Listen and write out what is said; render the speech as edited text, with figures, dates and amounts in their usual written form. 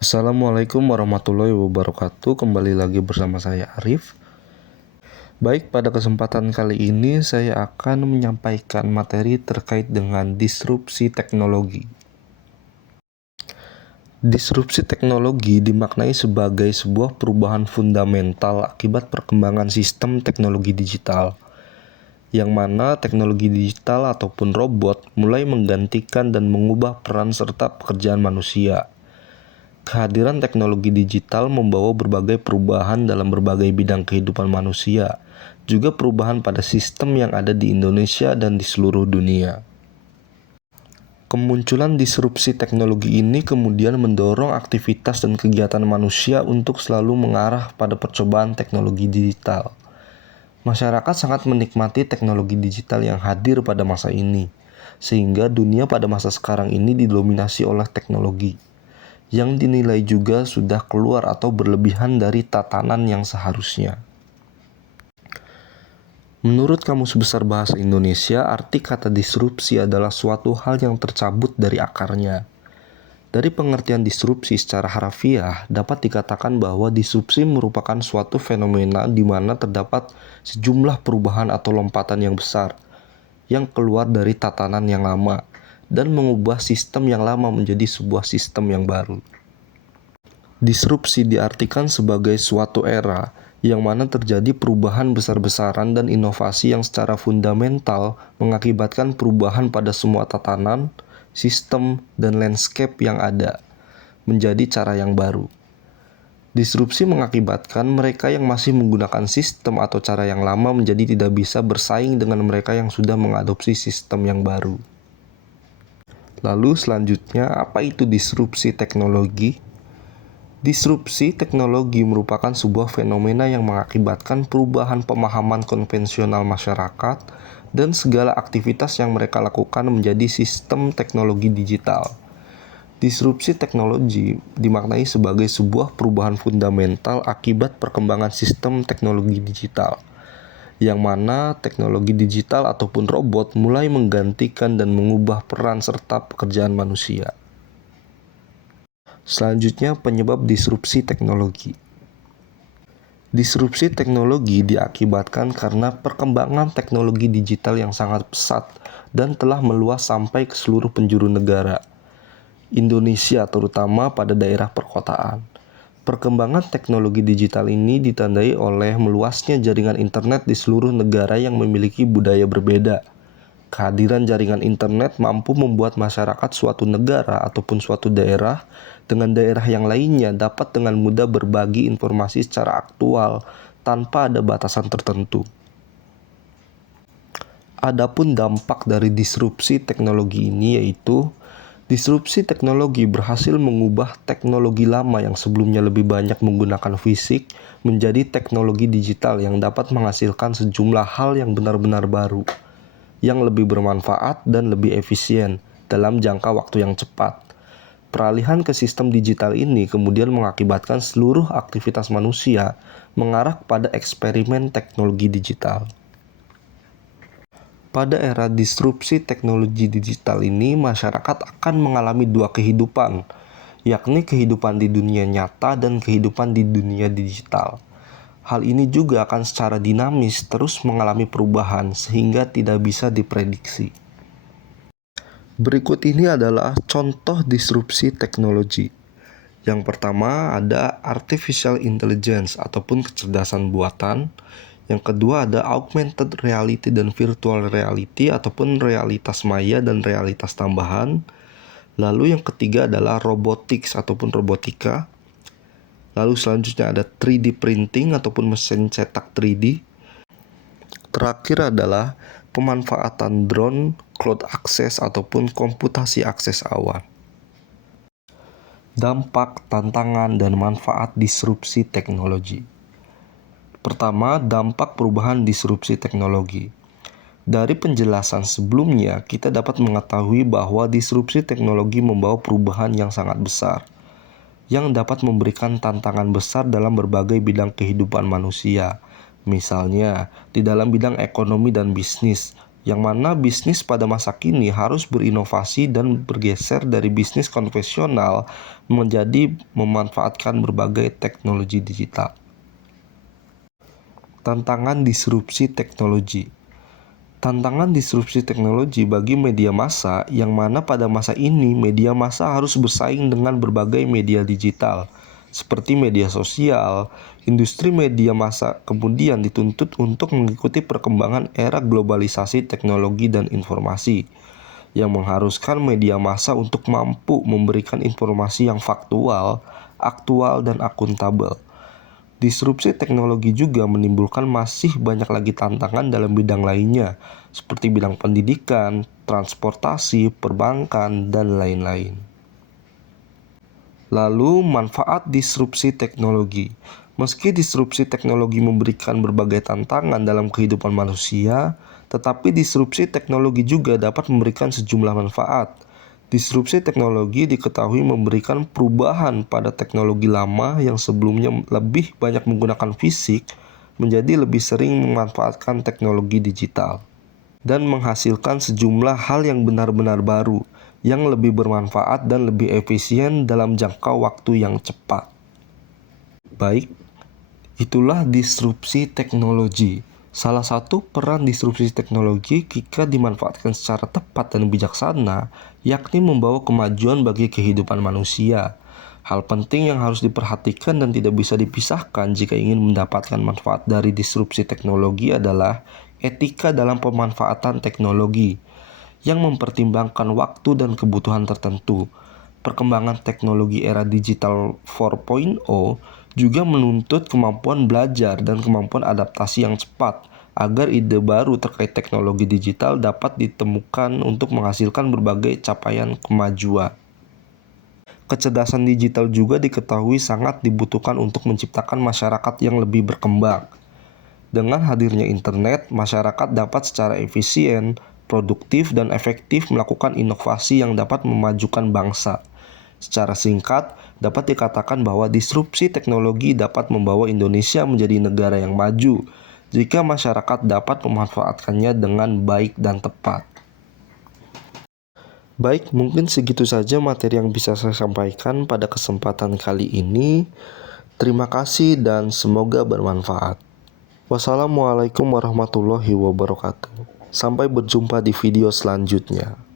Assalamualaikum warahmatullahi wabarakatuh. Kembali lagi bersama saya Arif. Baik, pada kesempatan kali ini saya akan menyampaikan materi terkait dengan disrupsi teknologi. Disrupsi teknologi dimaknai sebagai sebuah perubahan fundamental akibat perkembangan sistem teknologi digital, yang mana teknologi digital ataupun robot mulai menggantikan dan mengubah peran serta pekerjaan manusia. Kehadiran teknologi digital membawa berbagai perubahan dalam berbagai bidang kehidupan manusia, juga perubahan pada sistem yang ada di Indonesia dan di seluruh dunia. Kemunculan disrupsi teknologi ini kemudian mendorong aktivitas dan kegiatan manusia untuk selalu mengarah pada percobaan teknologi digital. Masyarakat sangat menikmati teknologi digital yang hadir pada masa ini, sehingga dunia pada masa sekarang ini didominasi oleh teknologi yang dinilai juga sudah keluar atau berlebihan dari tatanan yang seharusnya. Menurut Kamus Besar Bahasa Indonesia, arti kata disrupsi adalah suatu hal yang tercabut dari akarnya. Dari pengertian disrupsi secara harfiah, dapat dikatakan bahwa disrupsi merupakan suatu fenomena di mana terdapat sejumlah perubahan atau lompatan yang besar, yang keluar dari tatanan yang lama, dan mengubah sistem yang lama menjadi sebuah sistem yang baru. Disrupsi diartikan sebagai suatu era yang mana terjadi perubahan besar-besaran dan inovasi yang secara fundamental mengakibatkan perubahan pada semua tatanan, sistem, dan landscape yang ada, menjadi cara yang baru. Disrupsi mengakibatkan mereka yang masih menggunakan sistem atau cara yang lama menjadi tidak bisa bersaing dengan mereka yang sudah mengadopsi sistem yang baru. Lalu selanjutnya, apa itu disrupsi teknologi? Disrupsi teknologi merupakan sebuah fenomena yang mengakibatkan perubahan pemahaman konvensional masyarakat dan segala aktivitas yang mereka lakukan menjadi sistem teknologi digital. Disrupsi teknologi dimaknai sebagai sebuah perubahan fundamental akibat perkembangan sistem teknologi digital, yang mana teknologi digital ataupun robot mulai menggantikan dan mengubah peran serta pekerjaan manusia. Selanjutnya, penyebab disrupsi teknologi. Disrupsi teknologi diakibatkan karena perkembangan teknologi digital yang sangat pesat dan telah meluas sampai ke seluruh penjuru negara, Indonesia terutama pada daerah perkotaan. Perkembangan teknologi digital ini ditandai oleh meluasnya jaringan internet di seluruh negara yang memiliki budaya berbeda. Kehadiran jaringan internet mampu membuat masyarakat suatu negara ataupun suatu daerah dengan daerah yang lainnya dapat dengan mudah berbagi informasi secara aktual tanpa ada batasan tertentu. Adapun dampak dari disrupsi teknologi ini yaitu disrupsi teknologi berhasil mengubah teknologi lama yang sebelumnya lebih banyak menggunakan fisik menjadi teknologi digital yang dapat menghasilkan sejumlah hal yang benar-benar baru, yang lebih bermanfaat dan lebih efisien dalam jangka waktu yang cepat. Peralihan ke sistem digital ini kemudian mengakibatkan seluruh aktivitas manusia mengarah pada eksperimen teknologi digital. Pada era disrupsi teknologi digital ini, masyarakat akan mengalami dua kehidupan, yakni kehidupan di dunia nyata dan kehidupan di dunia digital. Hal ini juga akan secara dinamis terus mengalami perubahan sehingga tidak bisa diprediksi. Berikut ini adalah contoh disrupsi teknologi. Yang pertama ada artificial intelligence ataupun kecerdasan buatan. Yang kedua ada augmented reality dan virtual reality ataupun realitas maya dan realitas tambahan. Lalu yang ketiga adalah robotics ataupun robotika. Lalu selanjutnya ada 3D printing ataupun mesin cetak 3D. Terakhir adalah pemanfaatan drone, cloud access ataupun komputasi akses awan. Dampak, tantangan, dan manfaat disrupsi teknologi. Pertama, dampak perubahan disrupsi teknologi. Dari penjelasan sebelumnya, kita dapat mengetahui bahwa disrupsi teknologi membawa perubahan yang sangat besar, yang dapat memberikan tantangan besar dalam berbagai bidang kehidupan manusia. Misalnya, di dalam bidang ekonomi dan bisnis, yang mana bisnis pada masa kini harus berinovasi dan bergeser dari bisnis konvensional menjadi memanfaatkan berbagai teknologi digital. Tantangan disrupsi teknologi. Tantangan disrupsi teknologi bagi media massa yang mana pada masa ini media massa harus bersaing dengan berbagai media digital seperti media sosial. Industri media massa kemudian dituntut untuk mengikuti perkembangan era globalisasi teknologi dan informasi yang mengharuskan media massa untuk mampu memberikan informasi yang faktual, aktual, dan akuntabel. Disrupsi teknologi juga menimbulkan masih banyak lagi tantangan dalam bidang lainnya, seperti bidang pendidikan, transportasi, perbankan, dan lain-lain. Lalu, manfaat disrupsi teknologi. Meski disrupsi teknologi memberikan berbagai tantangan dalam kehidupan manusia, tetapi disrupsi teknologi juga dapat memberikan sejumlah manfaat. Disrupsi teknologi diketahui memberikan perubahan pada teknologi lama yang sebelumnya lebih banyak menggunakan fisik menjadi lebih sering memanfaatkan teknologi digital dan menghasilkan sejumlah hal yang benar-benar baru yang lebih bermanfaat dan lebih efisien dalam jangka waktu yang cepat. Baik, itulah disrupsi teknologi. Salah satu peran disrupsi teknologi jika dimanfaatkan secara tepat dan bijaksana, yakni membawa kemajuan bagi kehidupan manusia. Hal penting yang harus diperhatikan dan tidak bisa dipisahkan jika ingin mendapatkan manfaat dari disrupsi teknologi adalah etika dalam pemanfaatan teknologi, yang mempertimbangkan waktu dan kebutuhan tertentu. Perkembangan teknologi era digital 4.0 juga menuntut kemampuan belajar dan kemampuan adaptasi yang cepat agar ide baru terkait teknologi digital dapat ditemukan untuk menghasilkan berbagai capaian kemajuan. Kecerdasan digital juga diketahui sangat dibutuhkan untuk menciptakan masyarakat yang lebih berkembang. Dengan hadirnya internet, masyarakat dapat secara efisien, produktif, dan efektif melakukan inovasi yang dapat memajukan bangsa. Secara singkat, dapat dikatakan bahwa disrupsi teknologi dapat membawa Indonesia menjadi negara yang maju jika masyarakat dapat memanfaatkannya dengan baik dan tepat. Baik, mungkin segitu saja materi yang bisa saya sampaikan pada kesempatan kali ini. Terima kasih dan semoga bermanfaat. Wassalamualaikum warahmatullahi wabarakatuh. Sampai berjumpa di video selanjutnya.